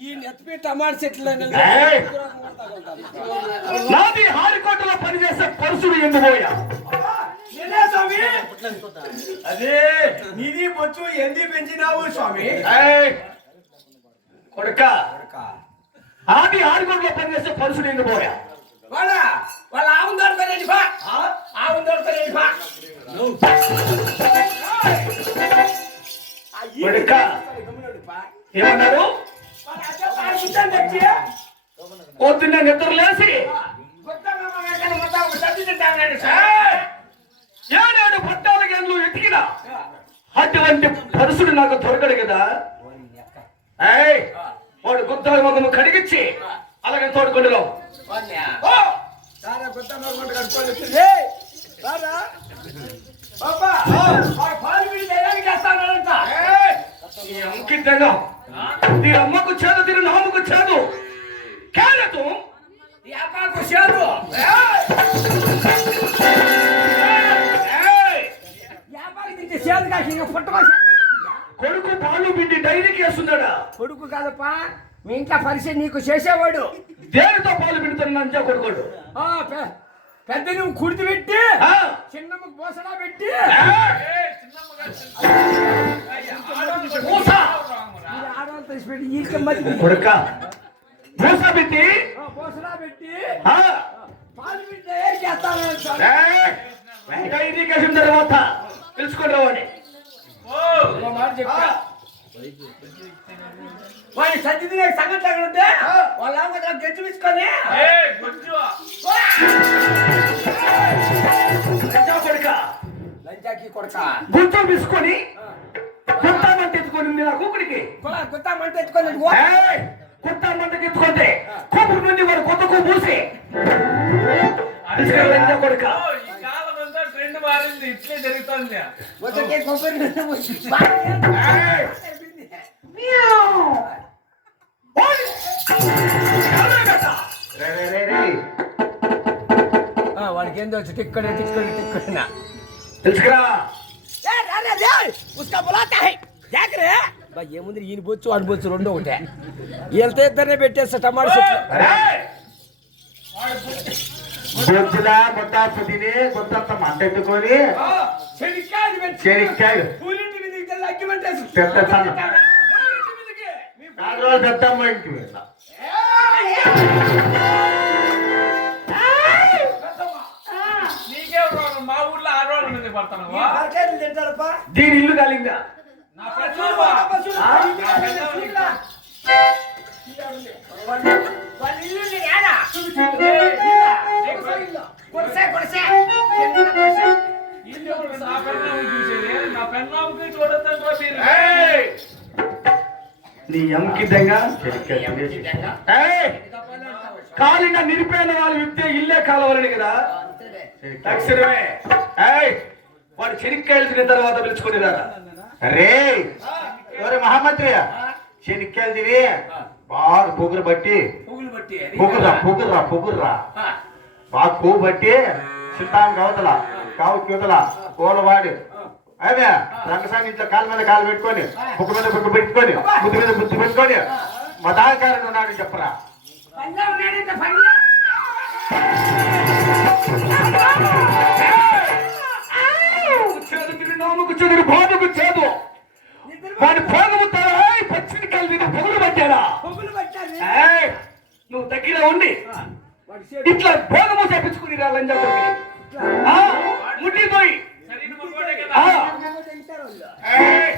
ఈ నెత్తిపి టమాటా చెట్లు! నాది హారికోటలో పనిచేసే పరుసుడు ఎందుకోయా స్వామి. అదే నిధి బొచ్చు ఎంది పెంచినావు స్వామి? ఏయ్! కొడుక ఆది హారికోటలో పనిచేసే పరుసుడు ఎందుకోయా వాళ్ళ వాళ్ళ ఆవును దొరకలేదు బా ఆవును దొరకలేదు బా కొడుక ఏమన్నారు పొద్దున్న నిద్ర లేసి ఏడేడు పట్టాల గంటలు ఎతికిన అటువంటి పరుసుడు నాకు దొరకడు కదా. ఏయ్ వాడు గుద్ద ముఖము కడిగిచ్చి అలాగే తోడుకొండలో. అంకితంగా దీని అమ్మకు చేదు దీని నామకు చేదు. క్యారెట్ కొడుకు పాలు పిండి డైరీకి వేస్తున్నాడా? కొడుకు కాదప్పా మీ ఇంట్లో పరిచయం నీకు చేసేవాడు. దేనితో పాలు పిండుతున్నా అంతే కొడుకోడు? పెద్ద నువ్వు కుడితి పెట్టి ఆ, బోసడా పెట్టి? కొడుక మూస పెట్టి బోసడా పెట్టి? ఆ, పాలు పెట్టి ఏం చేస్తాను వేసిన తర్వాత తెలుసుకొని రావాలి. ఒక మాట చెప్పా. వాడి సత్య తినే సంగతి ఎక్కడ ఉంటే వాళ్ళ గెజ్జు తీసుకొని గుంతం తీసుకొని గుత్తామంట ఎత్తుకొని నా కూకుడికి. గుత్తా మంట ఎత్తుకొని గుత్తామంటకి ఎత్తుకుంటే కూపురు నుండి వాడు కొత్త కూ పూసి కొడుక ఇట్లే జరుగుతుంది. కొబ్బరి ఆ, వాడికి ఏందో వచ్చి టిక్కడే టిక్కడే టిక్కడినా తెలుసుకురా ఏముంది ఈయన బొచ్చు వాడి బొచ్చు రెండు ఒకటే వెళ్తే ఇద్దరినే పెట్టేస్తా టమాటా చెట్లు రేయ్! బొచ్చులా ముట్టాసు తిని గుత్తంత మంట ఎత్తుకొని చెనిక్కాయలు పెద్ద సన్న నాలుగు రోజులు పెద్దమ్మ ఇంటికి వెళ్ళా నీకే మా ఊర్లో ఆడవాళ్ళ మీద పడతానవా? దీని ఇల్లు కలిగిందా? నా నా పెద్దమ్మ ఇల్లు ఎవరు నా పెన్నాము చూసేది? నా పెన్నాముకి చూడొద్దంటారా మీరు ఏయ్! నీ అంకితంగా కాలిన నిరిపోయిన వాళ్ళు విత్తే ఇల్లే కాలవాలని కదా తక్షణమే! వాడు చెనిక్కాయలు తిన్న తర్వాత పిలుచుకొని రారా. అరే ఎవరు మహామంత్రి శనిక్కాయలు తిని బాగా పొగురు బట్టి. పొగుర్రా పొగుర్రా పొగుర్రా బాగా పువ్వు బట్టి చిత్తాం కవతల కావు క్యూతల కోలవాడి అదే రంగసాంగి ఇట్లా కాలు మీద కాలు పెట్టుకొని బుక్క మీద బుక్క పెట్టుకొని బుద్ధి మీద బుద్ధి పెట్టుకొని మతాకారుడు ఉన్నాడు చెప్పరా? నామకు చెడు బాధకు చేదు. వాడి భోగము పచ్చిని కలిసి పొగులు పట్టారా ఏయ్! నువ్వు దగ్గర ఉండి ఇట్లా భోగము చేపించుకుని రా లంజా ముట్టి పోయి. సరైన మగవాడే కదా. ఆ! ఏయ్!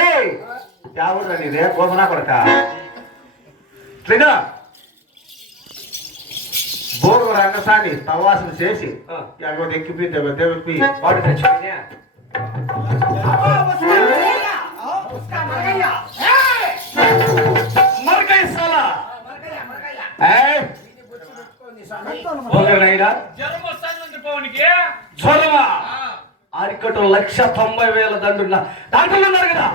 ఏయ్. చావురా నీదే కోమనా కొడక? రంగసాని తవాసం చేసి ఎగో ఎక్కిపి దెబ్బ దెబ్బి వాడు చచ్చిపోయినా? అరికటు లక్ష తొంభై వేల దండున్న దాంట్లో ఉన్నారు కదా.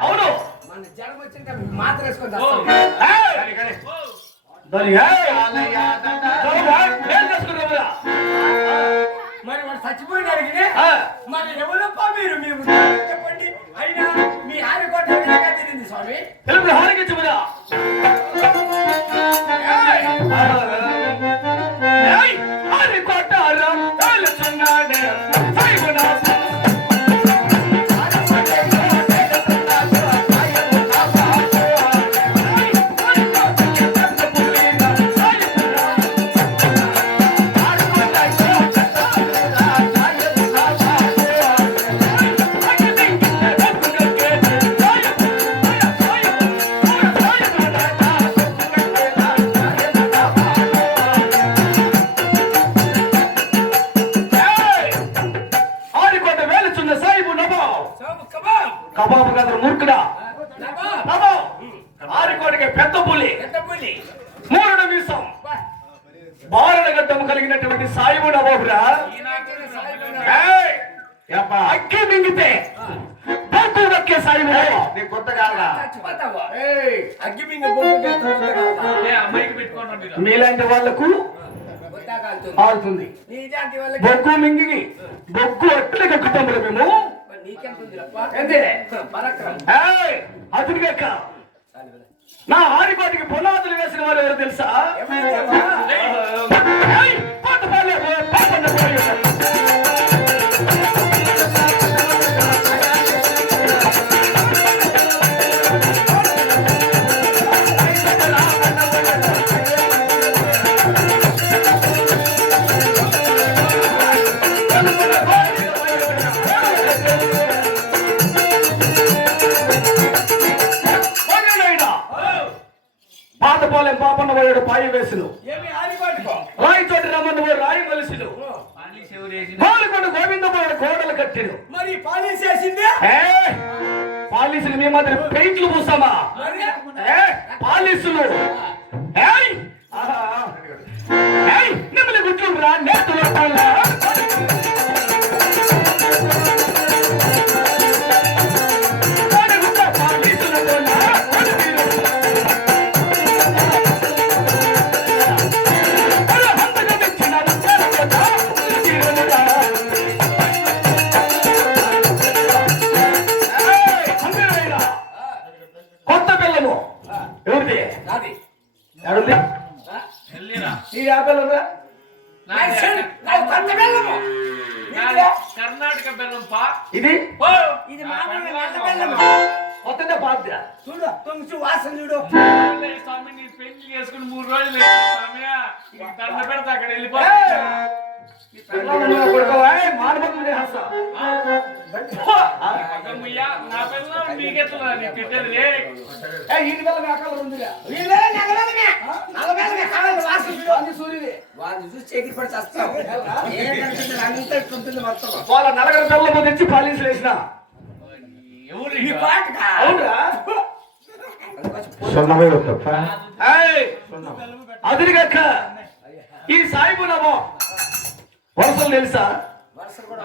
అవును. మన జ్వరం వచ్చింది మాత్రం మరి వాడు. ఆ, మరి ఎవరప్పా మీరు? మేము చెప్పండి. అయినా మీ ఆరికోట విధంగా తిరిగింది స్వామి. తెలుపు బారణ గడ్డము కలిగినటువంటి సాయిబు! ఏప్పా అగ్గి మింగితే సాయిబు. నీ కొత్త కాదా అగ్గి మింగ బొగ్గు ఏ అమ్మాయికి పెట్టుకోండి మీరు. మీలాంటి వాళ్ళకు ఆడుతుంది నీలాంటి వాళ్ళకి బొగ్గు మింగి బొగ్గు అట్లే కక్కుతాము మేము. మరి நான் ஆரிப்பாட்டுக்கு பொன்னாத்துல பேசுற மாதிரி வருது தெரிசா? பாட்டு பாடு పాపన్న పోయాడు పాయి వేసులు ఆరికోటుకో రాయి చోటి రమ్మన్న పోయి రాయి వేసిన పాలకొండ గోవింద పోయాడు గోడలు కట్టిను. మరి పాలిష్ చేసింది? ఏ? పాలిసులు మీ మాదిరి పెయింట్లు పూసామా మరి? ఏ? పాలిసులు. కర్ణాటక. బెల్లం పా. ఇది! ఇది బెల్లము. కొత్తగా బాధ్య చూడు తొంగి వాసన చూడు. స్వామి నీ పెళ్ళి చేసుకుని మూడు రోజులు స్వామి. దండ పెడితే అక్కడ వెళ్ళిపో. మానవత్వం హస్త వీళ్ళే చూసి ఎగిరి పడి అంతా ఇట్లుంటుంది మొత్తం. వాళ్ళ నలగర పిల్లలు పాలించి వేసిన అదిరిగక్క! ఈ సాయిబు నమో వరుసలు తెలుసా? వరుస కూడా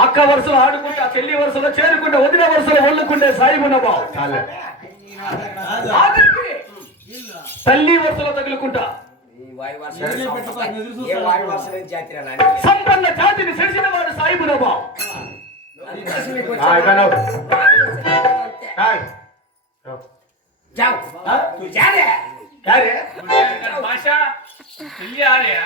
అక్క వరుసలో ఆడుకుంటా చెల్లి వరుసలో చేరుకుంటా వదిన వరుసలో ఒళ్ళుకుంటే సాయిబున్న బావు. తల్లి వరుసలో తగులుకుంటా. సంపన్న జాతిని సెడిసిన వాడు సాయిబున్న బావు. ఆర్యా